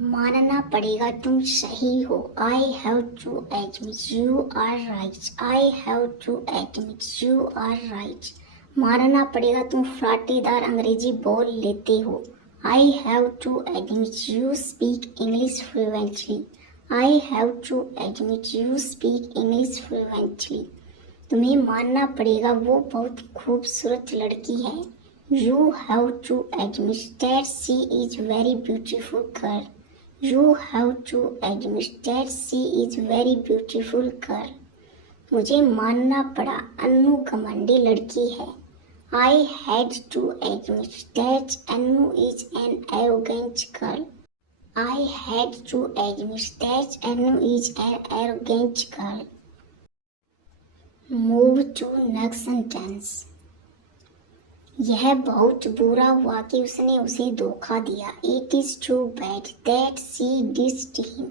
मानना पड़ेगा तुम सही हो। I have to admit you are right. I have to admit you are right. मानना पड़ेगा तुम फ्राटेदार अंग्रेजी बोल लेते हो। I have to admit you speak English fluently. I have to admit you speak English fluently. तुम्हें मानना पड़ेगा वो बहुत खूबसूरत लड़की है। You have to admit that she is very beautiful girl. You have to admit that she is very beautiful girl. मुझे मानना पड़ा अन्नू घमंडी लड़की है। I had to admit that Annu is an arrogant girl. I had to admit that Annu is an arrogant girl. Move to next sentence. यह बहुत बुरा हुआ कि उसने उसे धोखा दिया। It is too bad that she dissed him.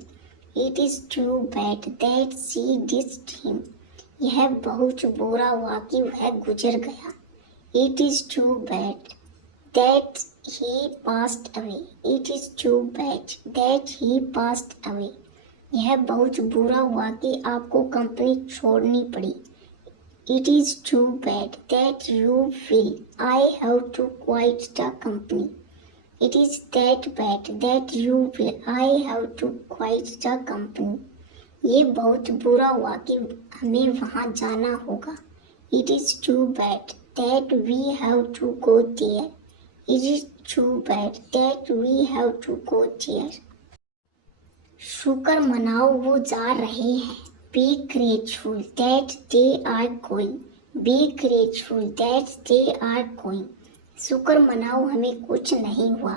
It is too bad that she dissed him. यह बहुत बुरा हुआ कि वह गुजर गया। It is too bad that he passed away. It is too bad that he passed away. यह बहुत बुरा हुआ कि आपको कंपनी छोड़नी पड़ी। It is too bad that you feel I have to quit the company. It is that bad that you feel I have to quit the company. ये बहुत बुरा हुआ कि हमें वहाँ जाना होगा। It is too bad that we have to go there. It is too bad that we have to go there. शुक्र मनाओ वो जा रहे हैं। Be grateful that they are going. Be grateful that they are going. शुक्र मनाओ हमें कुछ नहीं हुआ।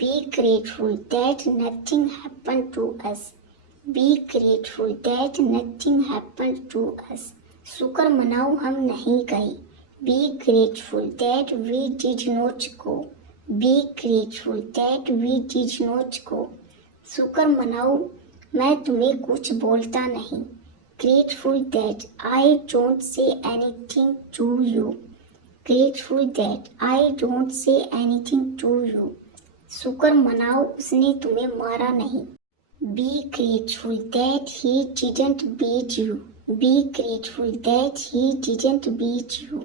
Be grateful that nothing happened to us. Be grateful that nothing happened to us. शुक्र मनाओ हम नहीं गए। Be grateful that we did not go. Be grateful that we did not go. शुक्र मनाओ मैं तुम्हें कुछ बोलता नहीं। Grateful that I don't say anything to you. Grateful that I don't say anything to you. शुक्र मनाओ उसने तुम्हें मारा नहीं। Be grateful that he didn't beat you. Be grateful that he didn't beat you.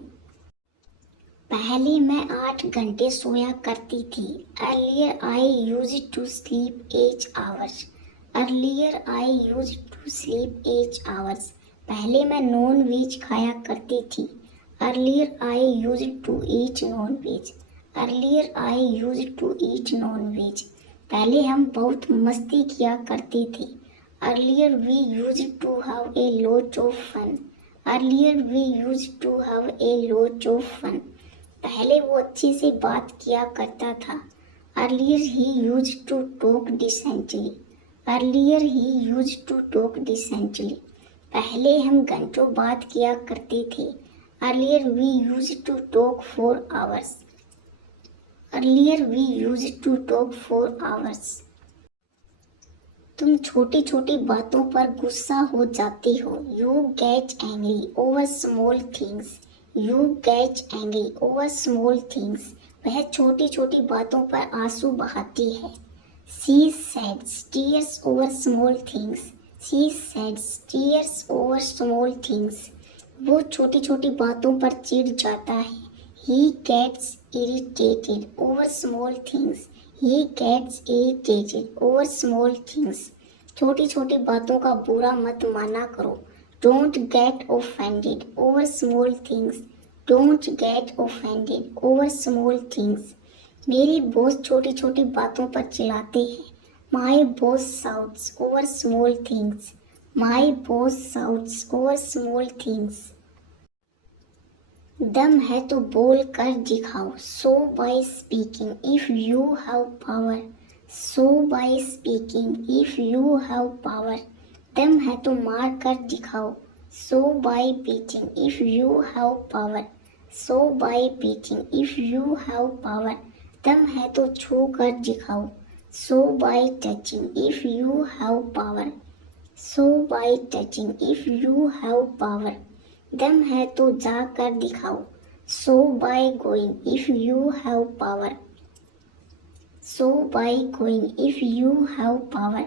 पहले मैं 8 घंटे सोया करती थी। Earlier I used to sleep 8 hours. Earlier I used to sleep 8 hours. पहले मैं नॉन वेज खाया करती थी। Earlier I used to eat non-veg. Earlier I used to eat non-veg. पहले हम बहुत मस्ती किया करते थे। Earlier we used to have a lot of fun. Earlier we used to have a lot of fun. पहले वो अच्छे से बात किया करता था। Earlier he used to talk decently. Earlier he used to talk decently. पहले हम घंटों बात किया करते थे। Earlier we used to talk for hours. Earlier we used to talk for hours. तुम छोटी छोटी बातों पर गुस्सा हो जाते हो। You get angry over small things. You get angry over small things. वह छोटी छोटी बातों पर आंसू बहाती है। She sheds tears over small things. She sheds tears over small things. वो छोटी छोटी बातों पर चिढ़ जाता है। He gets irritated over small things. He gets irritated over small things. छोटी छोटी बातों का बुरा मत माना करो। Don't get offended over small things. Don't get offended over small things. मेरी बॉस छोटी छोटी बातों पर चिल्लाते हैं। My boss shouts over small things. My boss shouts over small things. दम है तो बोल कर दिखाओ। Show by speaking if you have power. Show by speaking if you have power. दम है तो मार कर दिखाओ। Show by beating if you have power. Show by beating if you have power. दम है तो छू कर दिखाओ। Show by touching if you have power. Show by touching if you have power. दम है तो जा कर दिखाओ। Show by going if you have power. So by going if you have power,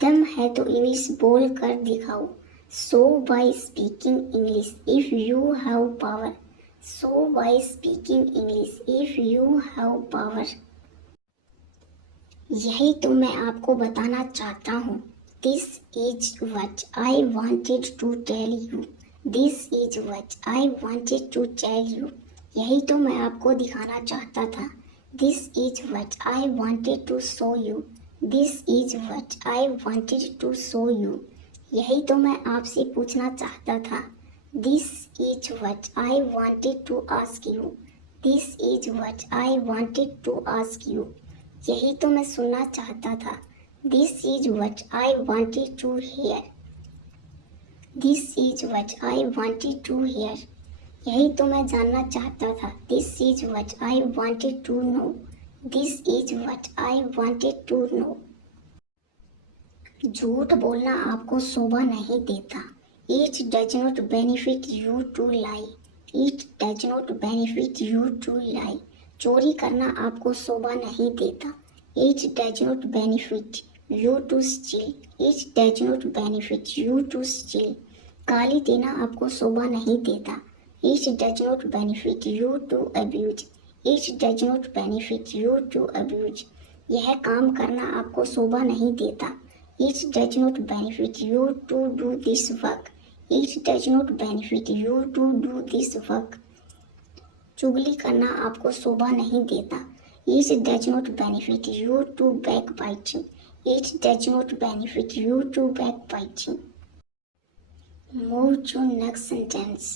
दम है तो इंग्लिश बोल कर दिखाओ। So by speaking English if you have power, so by speaking English if you have power. यही तो मैं आपको बताना चाहता हूँ। This is what I wanted to tell you, this is what I wanted to tell you. यही तो मैं आपको दिखाना चाहता था। This is what I wanted to show you, this is what I wanted to show you. यही तो मैं आपसे पूछना चाहता था। This is what I wanted to ask you, this is what I wanted to ask you. यही तो मैं सुनना चाहता था। This is what I wanted to hear, this is what I wanted to hear. यही तो मैं जानना चाहता था। This is what I wanted to know, this is what I wanted to know. झूठ बोलना आपको शोभा नहीं देता। It does not benefit you to lie, it does not benefit you to lie. चोरी करना आपको शोभा नहीं देता। It does not benefit you to steal, it does not benefit you to steal. गाली देना आपको शोभा नहीं देता। It does not benefit you to abuse, it does not benefit you to abuse. यह काम करना आपको शोभा नहीं देता। It does not benefit you to do this work, it does not benefit you to do this work। चुगली करना आपको शोभा नहीं देता। It does not benefit you to backbiting, it does not benefit you to backbiting। Move to next sentence।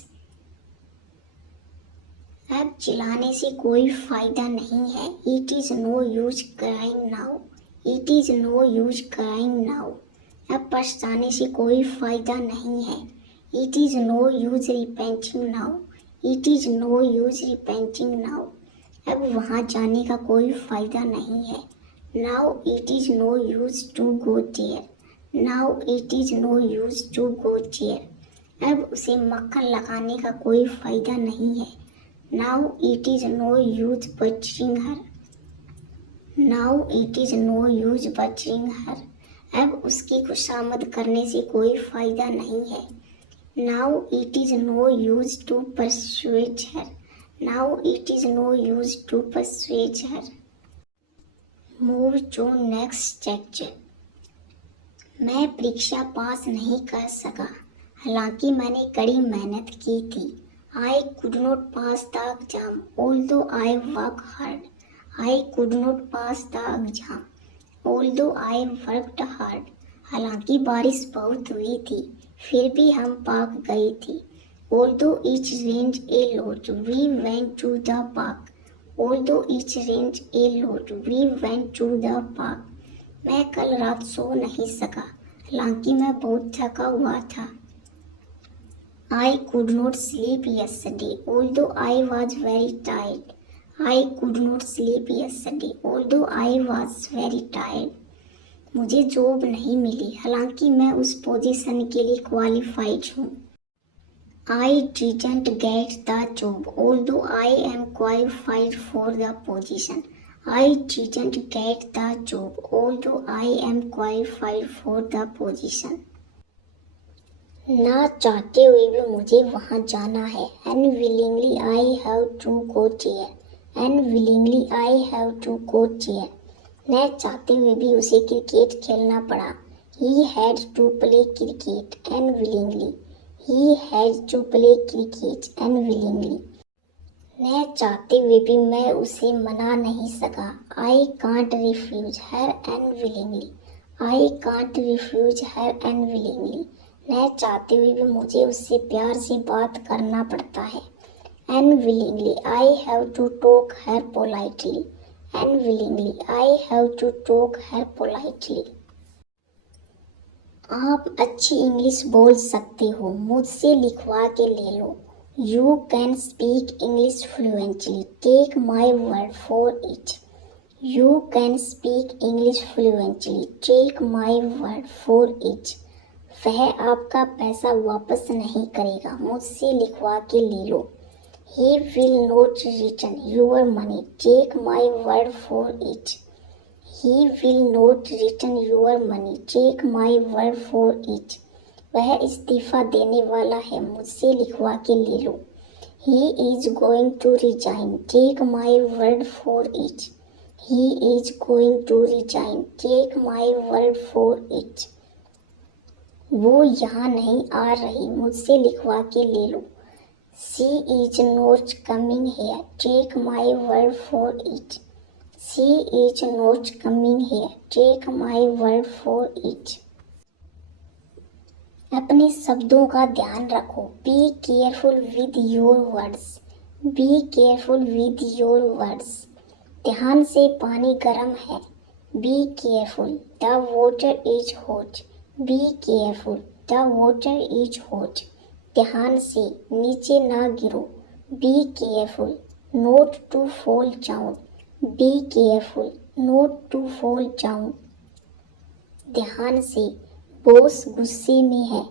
अब चिल्लाने से कोई फायदा नहीं है। It is no use crying now, it is no use crying now. अब पछताने से कोई फ़ायदा नहीं है। It is no use repenting now, it is no use repenting now. अब वहाँ जाने का कोई फ़ायदा नहीं है। Now it is no use to go there, now it is no use to go there. अब उसे मक्खन लगाने का कोई फ़ायदा नहीं है। Now it is no use buttering her, now it is no use buttering her. अब उसकी खुशामद करने से कोई फ़ायदा नहीं है। Now it is no use to persuade her, now it is no use to persuade her. Move to next chapter. मैं परीक्षा पास नहीं कर सका, हालांकि मैंने कड़ी मेहनत की थी। I could not pass the exam although I work hard, I could not pass the exam, although I worked hard। हालांकि बारिश बहुत हुई थी, फिर भी हम पार्क गए थे। Although it rained a lot, we went to the park, although it rained a lot, we went to the park। मैं कल रात सो नहीं सका, हालांकि मैं बहुत थका हुआ था। I could not sleep yesterday, although I was very tired। I could not sleep yesterday, although I was very tired। मुझे जॉब नहीं मिली, हालांकि मैं उस पोजीशन के लिए क्वालिफाइड हूँ। I didn't get the job, although I am qualified for the position। I didn't get the job, although I am qualified for the position। ना चाहते हुए भी मुझे वहाँ जाना है। Unwillingly I have to go there, Unwillingly I have to go there। न चाहते हुए भी उसे क्रिकेट खेलना पड़ा। He had to play cricket unwillingly, He had to play cricket unwillingly। न चाहते हुए भी मैं उसे मना नहीं सका। I can't refuse her unwillingly, I can't refuse her unwillingly। न चाहते हुए भी मुझे उससे प्यार से बात करना पड़ता है। Unwillingly I have to talk her politely, Unwillingly I have to talk her politely। आप अच्छी इंग्लिश बोल सकते हो, मुझसे लिखवा के ले लो। You can speak English fluently, take my word for it। You can speak English fluently, take my word for it। वह आपका पैसा वापस नहीं करेगा, मुझसे लिखवा के ले लो। He will not return your money, take my word for it। He will not return your money. Take my word for it. वह इस्तीफा देने वाला है, मुझसे लिखवा के ले लो. He is going to resign. Take my word for it. He is going to resign. Take my word for it. वो यहाँ नहीं आ रही, मुझसे लिखवा के ले लो. She is not coming here. Take my word for it. She is not coming here. Take my word for it. अपने शब्दों का ध्यान रखो. Be careful with your words. Be careful with your words. ध्यान से पानी गर्म है. Be careful. The water is hot. Be careful. The water is hot. ध्यान से नीचे ना गिरो. Be careful. Not to fall down. Be careful. Not to fall down. ध्यान से बॉस गुस्से में है.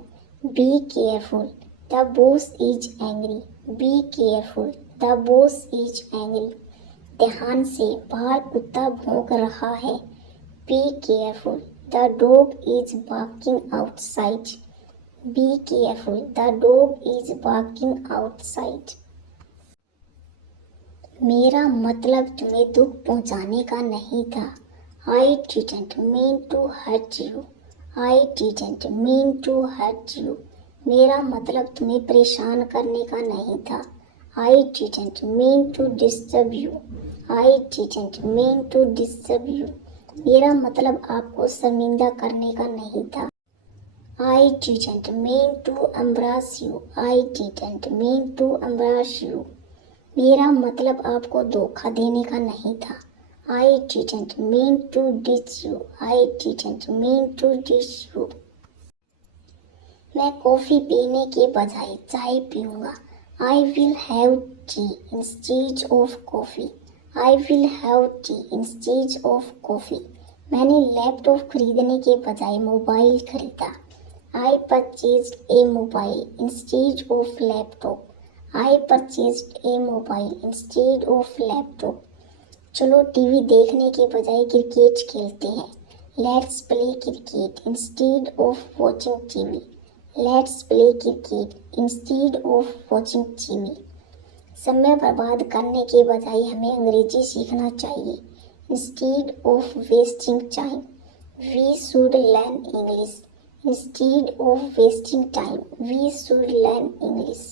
Be careful. The boss is angry. Be careful. The boss is angry. ध्यान से बाहर कुत्ता भौंक रहा है. Be careful. The dog is barking outside. Be careful. The dog is barking outside. मेरा मतलब तुम्हें दुख पहुंचाने का नहीं था. I didn't mean to hurt you. I didn't mean to hurt you. मेरा मतलब तुम्हें परेशान करने का नहीं था. I didn't mean to disturb you. I didn't mean to disturb you. मेरा मतलब आपको शर्मिंदा करने का नहीं था. I didn't mean to embarrass you. I didn't mean to embarrass you. मेरा मतलब आपको धोखा देने का नहीं था. I didn't mean to ditch you. I didn't mean to ditch you. मैं कॉफ़ी पीने के बजाय चाय पीऊँगा. I will have tea instead of coffee. I will have tea instead of coffee. मैंने लैपटॉप खरीदने के बजाय मोबाइल खरीदा. I purchased a mobile instead of laptop. I purchased a mobile instead of laptop. चलो टीवी देखने के बजाय cricket खेलते हैं. Let's play cricket instead of watching TV. Let's play cricket instead of watching TV. समय बर्बाद करने के बजाय हमें अंग्रेजी सीखना चाहिए. Instead of wasting time, we should learn English. Instead of wasting time, we should learn English.